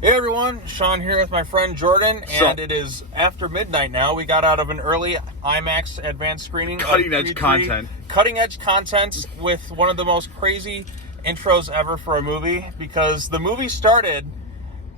Hey everyone, Sean here with my friend Jordan, and it is after midnight now. We got out of an early IMAX advanced screening. Cutting edge content. Cutting edge content with one of the most crazy intros ever for a movie, because the movie started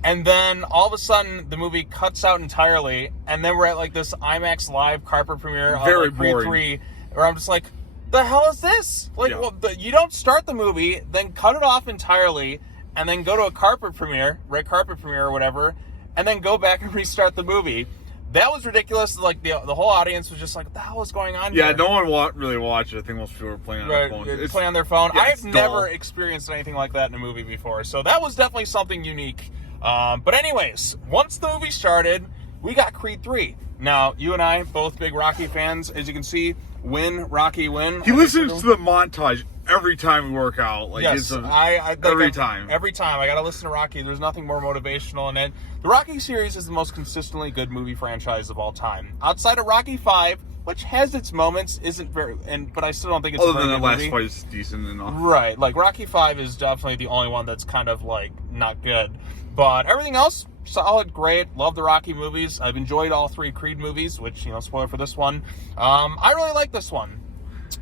and then all of a sudden the movie cuts out entirely, and then we're at like this IMAX live carpet premiere of Very Creed boring. 3, where I'm just like, the hell is this? Like, well, you don't start the movie, then cut it off entirely, and then go to a carpet premiere, red carpet premiere or whatever, and then go back and restart the movie. That was ridiculous. Like, the whole audience was just like, what the hell is going on here? Yeah, no one really watched it. I think most people were playing on their phone. Playing on their phone. Yeah, I've never experienced anything like that in a movie before, so that was definitely something unique. But anyways, once the movie started, we got Creed 3. Now, you and I, both big Rocky fans, as you can see, Rocky win. He listens to the montage every time we work out. Like, yes, every time. Every time. I gotta listen to Rocky. There's nothing more motivational in it. The Rocky series is the most consistently good movie franchise of all time. Outside of Rocky 5, which has its moments, but I still don't think it's Other a very than the good last movie. fight is decent enough. Right, like Rocky 5 is definitely the only one that's kind of like not good. But everything else, solid, great. Love the Rocky movies. I've enjoyed all 3 Creed movies, which, spoiler for this one. I really like this one.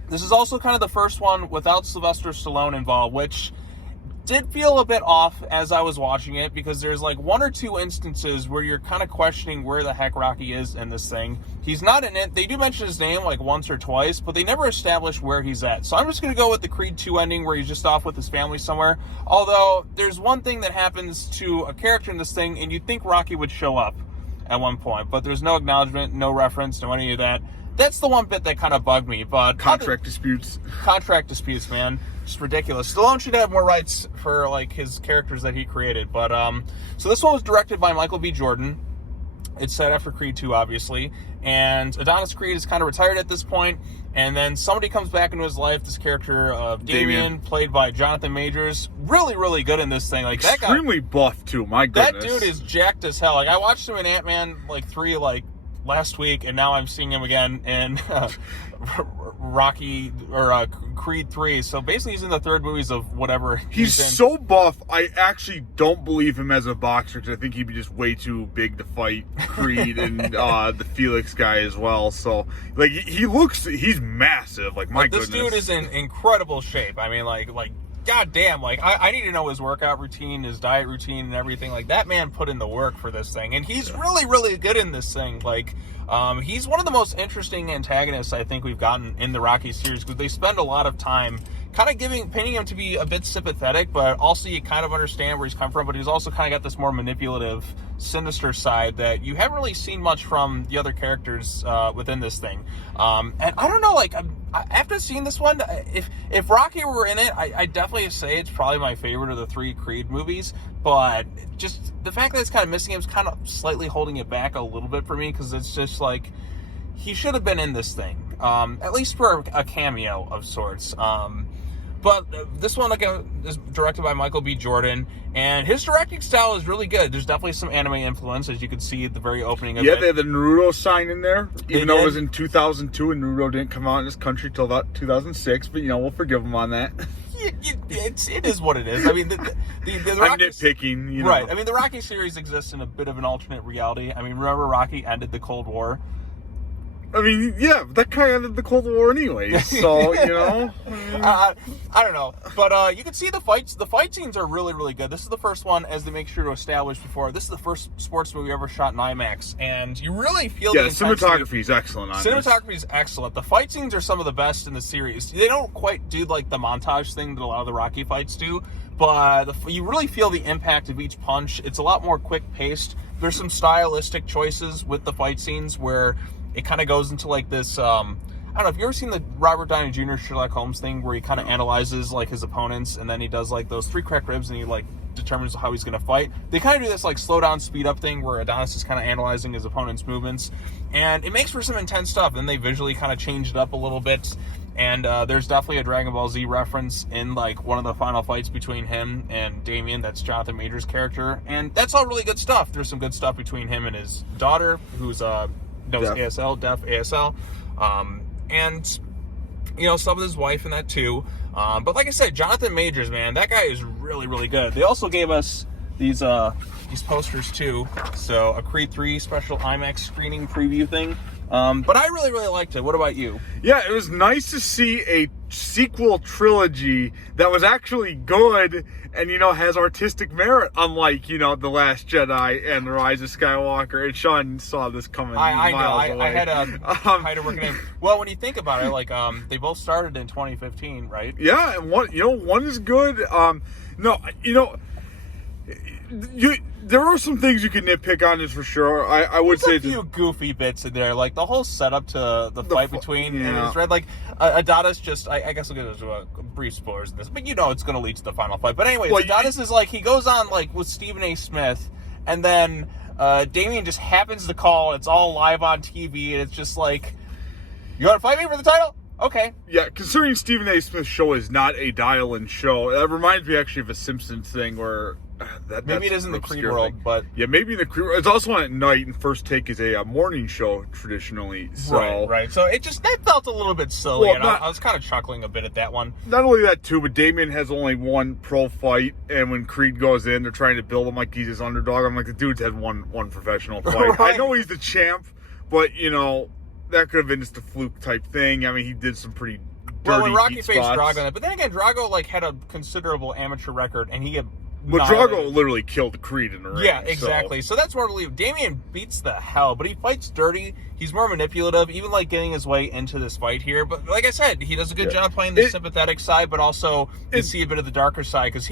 This is also kind of the first one without Sylvester Stallone involved, which did feel a bit off as I was watching it, because there's like 1 or 2 instances where you're kind of questioning where the heck Rocky is in this thing. He's not in it. They do mention his name like once or twice, but they never establish where he's at. So I'm just going to go with the Creed 2 ending, where he's just off with his family somewhere. Although there's one thing that happens to a character in this thing, and you'd think Rocky would show up at one point, but there's no acknowledgement, no reference, no any of that. That's the one bit that kind of bugged me. But Contract disputes, man. Just ridiculous. Stallone should have more rights for like his characters that he created. But so this one was directed by Michael B. Jordan. It's set after Creed 2, obviously, and Adonis Creed is kind of retired at this point, and then somebody comes back into his life. This character of Damian, played by Jonathan Majors, really, really good in this thing. Like, extremely buff too. My goodness, that dude is jacked as hell. Like, I watched him in Ant-Man 3 last week, and now I'm seeing him again in Rocky or Creed 3. So basically, he's in the 3rd movies of whatever he's in. So buff. I actually don't believe him as a boxer, because I think he'd be just way too big to fight Creed and the Felix guy as well. So like, he's massive. Like, my goodness, this dude is in incredible shape. I mean, like God damn, I need to know his workout routine, his diet routine, and everything. Like, that man put in the work for this thing, and he's really, really good in this thing. Like, he's one of the most interesting antagonists I think we've gotten in the Rocky series, because they spend a lot of time kind of painting him to be a bit sympathetic, but also you kind of understand where he's come from. But he's also kind of got this more manipulative, sinister side that you haven't really seen much from the other characters within this thing. And I don't know, after seeing this one, if Rocky were in it, I definitely say it's probably my favorite of the 3 Creed movies. But just the fact that it's kind of missing him is kind of slightly holding it back a little bit for me, because it's just like, he should have been in this thing, at least for a cameo of sorts. But this one, again, is directed by Michael B. Jordan, and his directing style is really good. There's definitely some anime influence, as you can see at the very opening of it. Yeah, they had the Naruto sign in there, even though it was in 2002, and Naruto didn't come out in this country till about 2006, but, we'll forgive them on that. It is what it is. I mean, the Rocky, I'm nitpicking, Right. I mean, the Rocky series exists in a bit of an alternate reality. I mean, remember Rocky ended the Cold War? I mean, yeah, that kind of ended the Cold War anyway, so, I don't know. But you can see the fights. The fight scenes are really, really good. This is the first one, as they make sure to establish before, this is the first sports movie ever shot in IMAX, and you really feel the intensity. Cinematography is excellent on this. Cinematography is excellent. The fight scenes are some of the best in the series. They don't quite do, the montage thing that a lot of the Rocky fights do, but you really feel the impact of each punch. It's a lot more quick-paced. There's some stylistic choices with the fight scenes where it kind of goes into this, I don't know, if you ever seen the Robert Downey Jr. Sherlock Holmes thing, where he kind of analyzes his opponents, and then he does those 3 cracked ribs, and he determines how he's going to fight. They kind of do this slow down, speed up thing, where Adonis is kind of analyzing his opponent's movements, and it makes for some intense stuff. And they visually kind of change it up a little bit, and there's definitely a Dragon Ball Z reference in one of the final fights between him and Damian. That's Jonathan Majors' character, and that's all really good stuff. There's some good stuff between him and his daughter, who's knows deaf ASL, and stuff with his wife and that too. But like I said, Jonathan Majors, man, that guy is really, really good. They also gave us these posters too. So a Creed 3 special IMAX screening preview thing. But I really, really liked it. What about you? Yeah, it was nice to see a sequel trilogy that was actually good and, has artistic merit, unlike, The Last Jedi and The Rise of Skywalker. And Sean saw this coming I know. miles away. I had a working name. Well, when you think about it, like, they both started in 2015, right? Yeah, and one is good. There are some things you can nitpick on this for sure. I would say a few goofy bits in there, like the whole setup to the fight between and Red. Like Adonis just, I guess we'll get into a brief spoilers in this, but it's going to lead to the final fight. But anyways, Adonis is like, he goes on like with Stephen A. Smith, and then Damian just happens to call. It's all live on TV, and it's just like, you want to fight me for the title? Okay. Yeah, considering Stephen A. Smith's show is not a dial-in show, that reminds me actually of a Simpsons thing where maybe it is in the Creed world, but yeah, maybe in the Creed. It's also on at night, and First Take is a morning show traditionally. So right. So that felt a little bit silly, and I was kind of chuckling a bit at that one. Not only that too, but Damian has only one pro fight, and when Creed goes in, they're trying to build him like he's his underdog. I'm like, the dude's had one professional fight. Right. I know he's the champ, but that could have been just a fluke type thing. I mean, he did some pretty dirty when Rocky faced spots. Drago, but then again, Drago had a considerable amateur record, and he had. But Drago literally killed Creed in the ring. Yeah, exactly. So that's more to believe. Damian beats the hell, but he fights dirty. He's more manipulative, even getting his way into this fight here. But like I said, he does a good job playing the sympathetic side, but also you see a bit of the darker side, because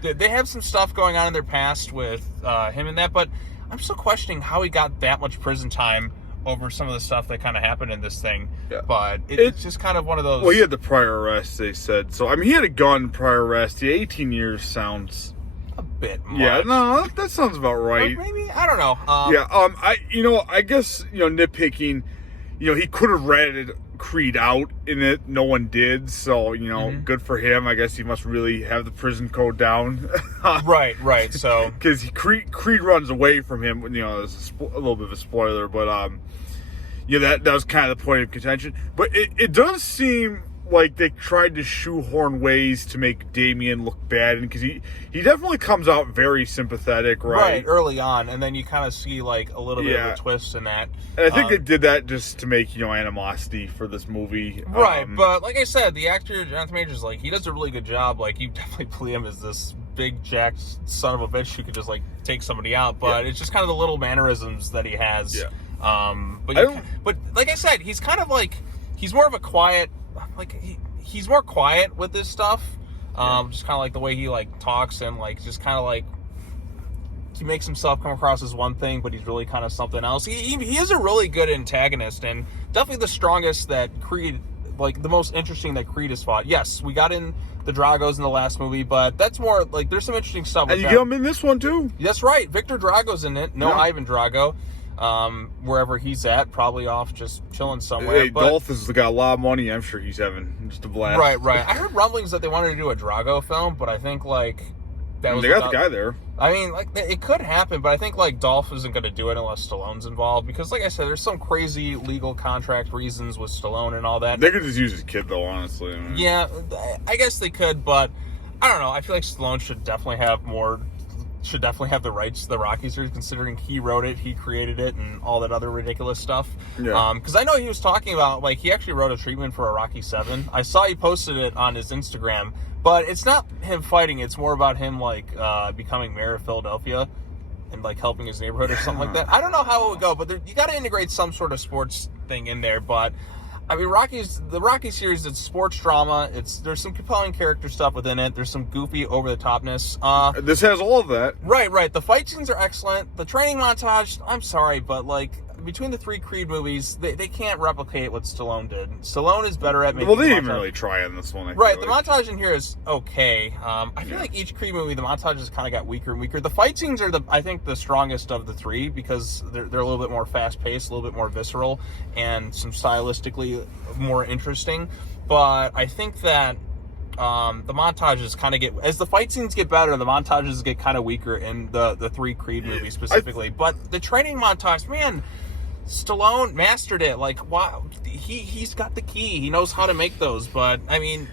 they have some stuff going on in their past with him and that, but I'm still questioning how he got that much prison time over some of the stuff that kind of happened in this thing. Yeah. But it's just kind of one of those. Well, he had the prior arrest, they said. So, I mean, he had a gun prior arrest. The 18 years sounds a bit much. Yeah, no, that sounds about right. Or maybe, I don't know. I guess, nitpicking, he could have ratted Creed out in it. No one did. So, good for him. I guess he must really have the prison code down. Right. So, because Creed runs away from him. There's a little bit of a spoiler, but that was kind of the point of contention. But it does seem like they tried to shoehorn ways to make Damian look bad, and because he definitely comes out very sympathetic, right early on, and then you kind of see a little bit of a twist in that. And I think they did that just to make animosity for this movie, right? But like I said, the actor Jonathan Majors, he does a really good job. You definitely play him as this big jacked son of a bitch who could just take somebody out. But it's just kind of the little mannerisms that he has. Yeah. But like I said, he's kind of he's more of a quiet. He's more quiet with this stuff. Just kind of the way he talks, and just kind of he makes himself come across as one thing, but he's really kind of something else. He is a really good antagonist, and definitely the strongest that Creed, the most interesting that Creed has fought. Yes, we got in the Dragos in the last movie, but that's more there's some interesting stuff. And you get him in this one too. That's right. Victor Drago's in it. No, Ivan Drago. Wherever he's at, probably off just chilling somewhere. Hey, Dolph has got a lot of money. I'm sure he's having just a blast. Right. I heard rumblings that they wanted to do a Drago film, but I think that was. They got the guy there. I mean, it could happen, but I think Dolph isn't going to do it unless Stallone's involved, because, like I said, there's some crazy legal contract reasons with Stallone and all that. They could just use his kid, though. Honestly. I mean. Yeah, I guess they could, but I don't know. I feel like Stallone should definitely have the rights to the Rocky series, considering he wrote it, he created it, and all that other ridiculous stuff. Yeah. Because I know he was talking about, he actually wrote a treatment for a Rocky 7. I saw he posted it on his Instagram, but it's not him fighting. It's more about him, becoming mayor of Philadelphia and, helping his neighborhood or something like that. I don't know how it would go, but you got to integrate some sort of sports thing in there, but I mean, the Rocky series, it's sports drama. There's some compelling character stuff within it. There's some goofy over-the-topness. This has all of that. Right. The fight scenes are excellent. The training montage, I'm sorry, but, between the 3 Creed movies, they can't replicate what Stallone did. Stallone is better at making. Well, they didn't even really try in this one. Right, the montage in here is okay. I feel like each Creed movie, the montages kind of got weaker and weaker. The fight scenes are I think the strongest of the 3, because they're a little bit more fast paced, a little bit more visceral, and some stylistically more interesting. But I think that the montages kind of as the fight scenes get better, the montages get kind of weaker in the 3 Creed movies specifically. But the training montage, man. Stallone mastered it. Wow, he's got the key. He knows how to make those. But I mean,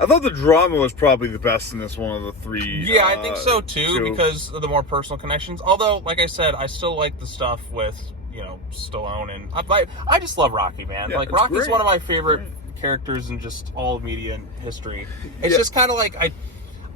I thought the drama was probably the best in this one of the three. Yeah, I think so too, because of the more personal connections. Although, like I said, I still like the stuff with, you know, Stallone, and I just love Rocky, man. Yeah, like Rocky's great. one of my favorite characters in just all of media and history. It's just kind of like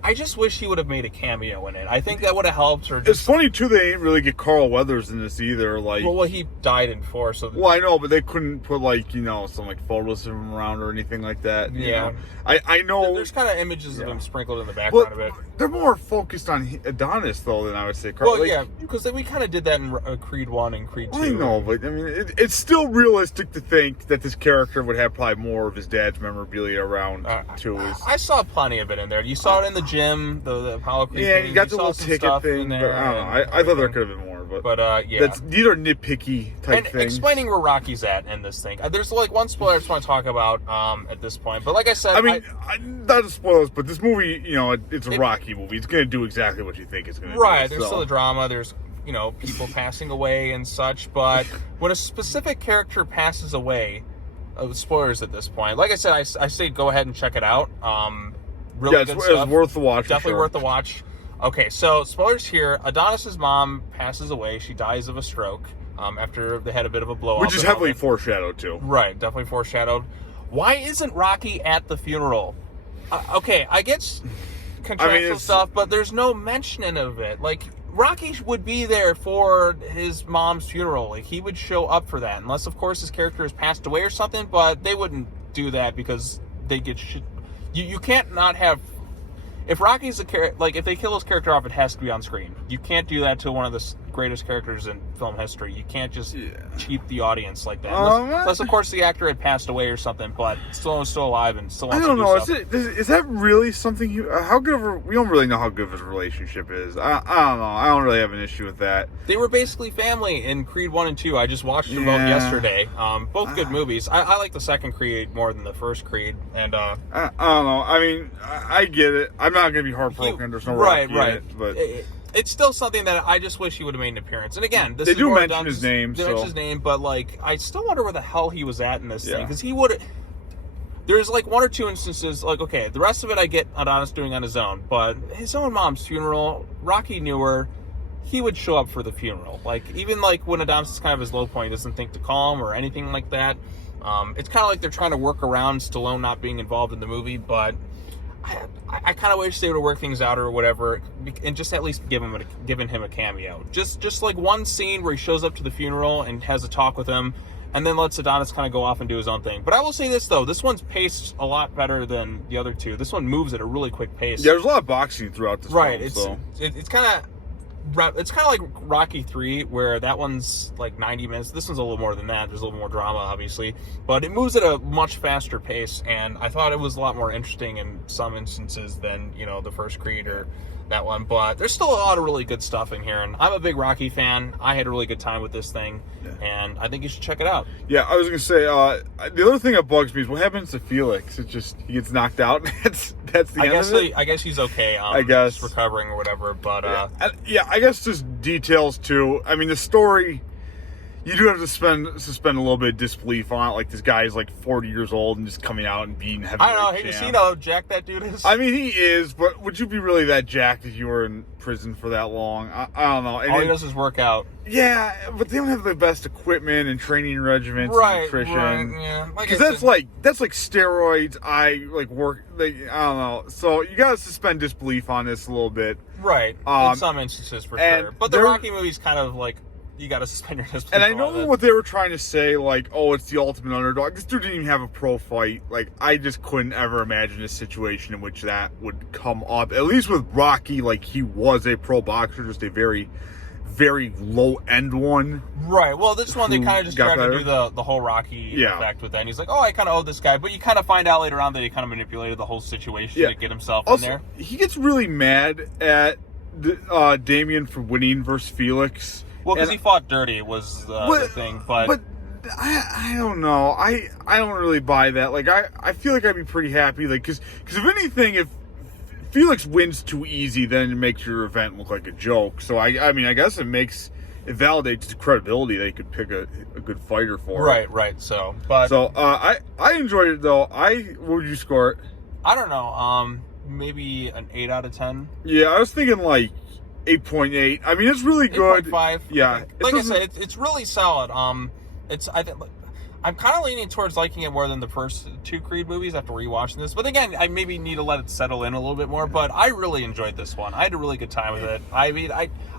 I just wish he would have made a cameo in it. I think that would have helped. Or just, it's funny too, they didn't really get Carl Weathers in this either. Like, well, he died in 4, so. Well, I know, but they couldn't put like, you know, some like photos of him around or anything like that. You know? I know. There's kind of images of him sprinkled in the background of it. They're more focused on Adonis though than I would say Carl. Well, like, yeah, because we kind of did that in Creed 1 and Creed 2. I know, but I mean, it's still realistic to think that this character would have probably more of his dad's memorabilia around too. I saw plenty of it in there. You saw it in the gym, the Apollo Creed. Yeah, thing. you got the little ticket thing, but I don't know. I thought there could have been more, but yeah, these are nitpicky type things. Explaining where Rocky's at in this thing. There's like one spoiler I just want to talk about at this point, but like I said, I mean, not to spoil this, but this movie, you know, it's a Rocky movie. It's going to do exactly what you think it's going to do. Right. There's still a drama. There's, you know, people passing away and such, but when a specific character passes away, spoilers at this point. Like I said, I say go ahead and check it out. Really good stuff. It's worth the watch. Definitely worth the watch. Okay, so spoilers here. Adonis's mom passes away. She dies of a stroke after they had a bit of a blow-up. Which is heavily foreshadowed, too. Right, definitely foreshadowed. Why isn't Rocky at the funeral? Okay, I get contractual stuff, but there's no mention of it. Like, Rocky would be there for his mom's funeral. Like, he would show up for that. Unless, of course, his character has passed away or something, but they wouldn't do that because they get shit. You can't not have... If Rocky's a character, like, if they kill his character off, it has to be on screen. You can't do that to one of the greatest characters in film history. You can't just cheat the audience like that. Unless, of course, the actor had passed away or something, but Stallone's still alive and still wants to do stuff. Is that really something how good of we don't really know how good of his relationship is. I don't know. I don't really have an issue with that. They were basically family in Creed 1 and 2. I just watched them both yesterday. Both good movies. I like the second Creed more than the first Creed. And I don't know. I mean, I get it. I'm not going to be heartbroken. There's no Rocky in it, but it's still something that I just wish he would have made an appearance. And again, they do mention his name. They mention his name, but like, I still wonder where the hell he was at in this thing, because he would. There's like one or two instances, like, okay, the rest of it I get Adonis doing on his own, but his own mom's funeral, Rocky knew her. He would show up for the funeral. Like, even like when Adonis is kind of his low point, he doesn't think to call him or anything like that. It's kind of like they're trying to work around Stallone not being involved in the movie, but I kind of wish they would have worked things out or whatever, and just at least given him a cameo. Just like one scene where he shows up to the funeral and has a talk with him, and then lets Adonis kind of go off and do his own thing. But I will say this, though. This one's paced a lot better than the other two. This one moves at a really quick pace. Yeah, there's a lot of boxing throughout this film. It's kind of like Rocky 3, where that one's like 90 minutes. This one's a little more than that. There's a little more drama, obviously. But it moves at a much faster pace, and I thought it was a lot more interesting in some instances than, you know, the first Creed or that one. But there's still a lot of really good stuff in here, and I'm a big Rocky fan. I had a really good time with this thing, and I think you should check it out. Yeah, I was going to say, the other thing that bugs me is what happens to Felix. It just, he gets knocked out. That's the end of it. I guess he's okay. I guess. Just recovering or whatever, but... I guess just details, too. I mean, the story... You do have to suspend a little bit of disbelief on it. Like, this guy is like 40 years old and just coming out and being heavyweight I don't know. champ. You know how jacked that dude is? I mean, he is, but would you be really that jacked if you were in prison for that long? I don't know. And all he does is work out. Yeah, but they don't have the best equipment and training regiments and nutrition. Right, yeah. Because that's like steroids. I don't know. So you got to suspend disbelief on this a little bit. Right. In some instances, for sure. But the Rocky movie's kind of like... You got to suspend your disbelief. And I know what they were trying to say, like, oh, it's the ultimate underdog. This dude didn't even have a pro fight. Like, I just couldn't ever imagine a situation in which that would come up. At least with Rocky, like, he was a pro boxer, just a very, very low-end one. Right. Well, this one, they kind of just tried to do the whole Rocky effect with that. And he's like, oh, I kind of owe this guy. But you kind of find out later on that he kind of manipulated the whole situation to get himself in there. He gets really mad at Damian for winning versus Felix. Well, because he fought dirty was the thing, but I don't know. I don't really buy that. Like, I feel like I'd be pretty happy, like, because if anything, if Felix wins too easy, then it makes your event look like a joke. So I mean, I guess it validates the credibility they could pick a good fighter for. Right. So, I enjoyed it though. What would you score it? I don't know. Maybe an 8 out of 10. Yeah, I was thinking like 8.8. I mean, it's really good. 8.5. Yeah. Like I said, it's really solid. I think I'm kind of leaning towards liking it more than the first 2 Creed movies after rewatching this. But again, I maybe need to let it settle in a little bit more. But I really enjoyed this one. I had a really good time with it. I mean,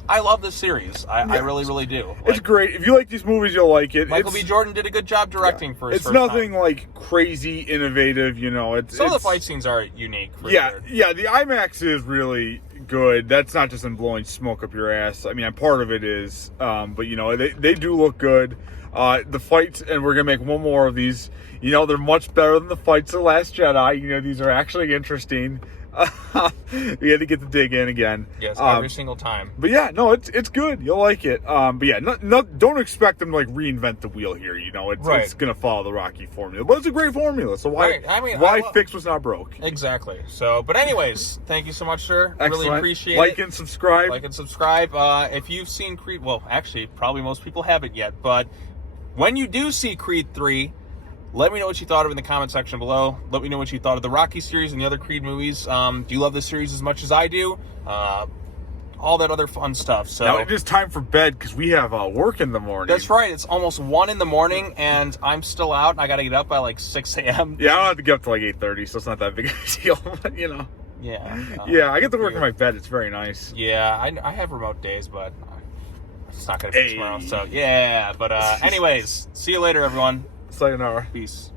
I love this series. I really, really do. Like, it's great. If you like these movies, you'll like it. Michael B. Jordan did a good job directing for his It's first nothing time. like crazy innovative, you know. Some of the fight scenes are unique. For Yeah, sure. yeah. The IMAX is really good. That's not just them blowing smoke up your ass. I mean, part of it is, but you know, they do look good. The fights, and we're gonna make one more of these. You know, they're much better than the fights of The Last Jedi. You know, these are actually interesting. We had to get the dig in again. Yes, every single time. But yeah, no, it's good. You'll like it. But yeah, don't expect them to like reinvent the wheel here. You know, it's gonna follow the Rocky formula, but it's a great formula. So why fix what's not broke? Exactly. So, but anyways, thank you so much, sir. Excellent. Really appreciate it. Like and subscribe. Like and subscribe. If you've seen Creed, well, actually, probably most people haven't yet. But when you do see Creed 3. Let me know what you thought of it in the comment section below. Let me know what you thought of the Rocky series and the other Creed movies. Do you love this series as much as I do? All that other fun stuff. So now it is time for bed because we have work in the morning. That's right. It's almost 1 in the morning, and I'm still out, and I got to get up by like 6 a.m. Yeah, I don't have to get up to like 8:30, so it's not that big a deal. But you know. Yeah. Yeah, I get to work in my bed. It's very nice. Yeah, I have remote days, but it's not going to be tomorrow. So yeah. But anyways, see you later, everyone. Sayonara. Peace.